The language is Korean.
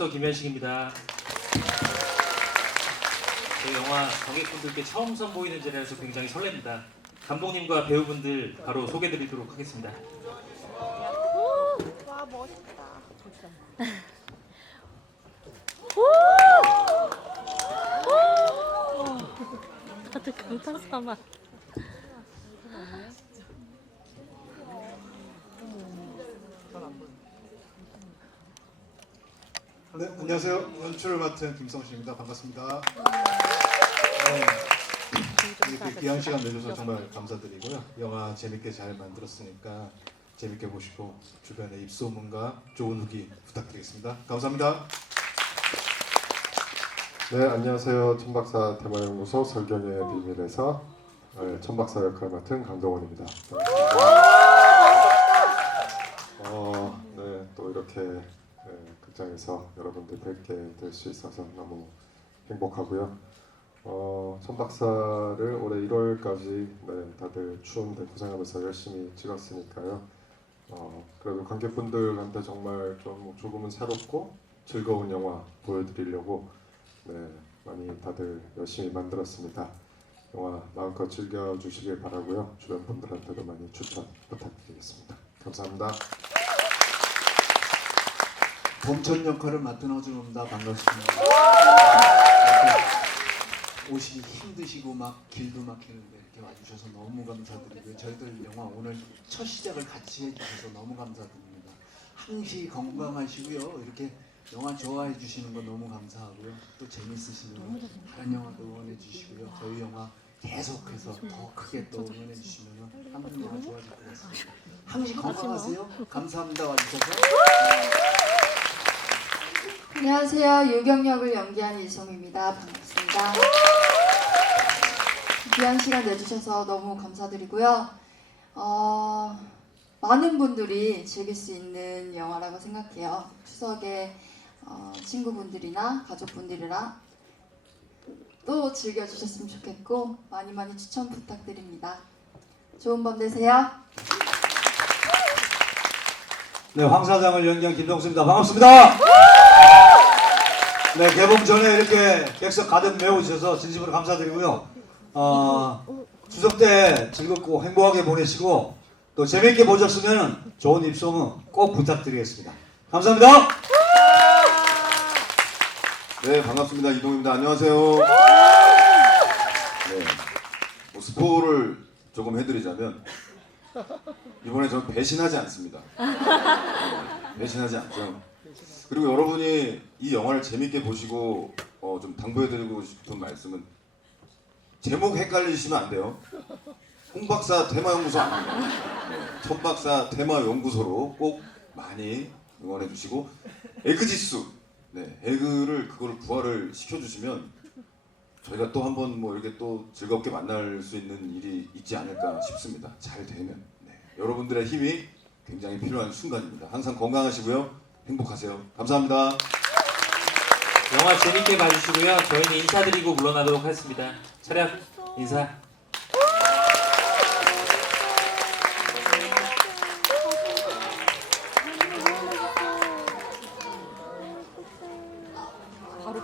감독으로서 김현식입니다. 저희 영화 관객분들께 처음 선보이는 자리라서 굉장히 설렙니다. 감독님과 배우분들 바로 소개드리도록 하겠습니다. 와 멋있다. 다들 감탄 삼아. 네, 안녕하세요. 연출을 맡은 김성식입니다. 반갑습니다. 네, 이렇게 귀한 시간 내줘서 정말 감사드리고요. 영화 재밌게 잘 만들었으니까 재밌게 보시고 주변에 입소문과 좋은 후기 부탁드리겠습니다. 감사합니다. 네, 안녕하세요. 천박사 테마연구소 설경의 비밀에서 네, 천박사 역할 맡은 강동원입니다. 어, 네, 또 이렇게 네, 극장에서 여러분들 뵙게 될 수 있어서 너무 행복하고요. 어, 천박사를 올해 1월까지 네, 다들 추운데 고생하면서 열심히 찍었으니까요. 어, 그래도 관객분들한테 정말 좀 조금은 새롭고 즐거운 영화 보여드리려고 네, 많이 다들 열심히 만들었습니다. 영화 마음껏 즐겨주시길 바라고요. 주변 분들한테도 많이 추천 부탁드리겠습니다. 감사합니다. 범천 역할을 맡은 허준호입니다. 반갑습니다. 오시기 힘드시고 막 길도 막히는데 이렇게 와주셔서 너무 감사드리고요. 저희들 영화 오늘 첫 시작을 같이 해주셔서 너무 감사드립니다. 항시 건강하시고요. 이렇게 영화 좋아해 주시는 거 너무 감사하고요. 또 재밌으시면 다른 영화도 응원해 주시고요. 저희 영화 계속해서 더 크게 또 응원해 주시면 한국 영화 좋아질 것 같습니다. 항시 건강하세요. 감사합니다 와주셔서. 안녕하세요. 유경력을 연기한 이송입니다. 반갑습니다. 귀한 시간 내주셔서 너무 감사드리고요. 어, 많은 분들이 즐길 수 있는 영화라고 생각해요. 추석에 어, 친구분들이나 가족분들이랑 또 즐겨주셨으면 좋겠고 많이 많이 추천 부탁드립니다. 좋은 밤 되세요. 네, 황 사장을 연기한 김동수입니다. 반갑습니다. 네, 개봉 전에 이렇게 객석 가득 메워주셔서 진심으로 감사드리고요. 어, 추석 때 즐겁고 행복하게 보내시고 또 재밌게 보셨으면 좋은 입소문 꼭 부탁드리겠습니다. 감사합니다. 네 반갑습니다 이동입니다 안녕하세요 네, 뭐 스포를 조금 해드리자면 이번에 저는 배신하지 않습니다 네, 배신하지 않죠 그리고 여러분이 이 영화를 재밌게 보시고 어, 좀 당부해드리고 싶은 말씀은 제목 헷갈리시면 안 돼요 홍박사 테마연구소 아닙니다 네, 천박사 테마연구소로 꼭 많이 응원해 주시고 에그지수 네, 에그를 그걸 부활을 시켜주시면 저희가 또 한번 뭐 이렇게 또 즐겁게 만날 수 있는 일이 있지 않을까 싶습니다. 잘 되면 네, 여러분들의 힘이 굉장히 필요한 순간입니다. 항상 건강하시고요, 행복하세요. 감사합니다. 영화 재밌게 봐주시고요. 저희는 인사드리고 물러나도록 하겠습니다. 차렷 인사.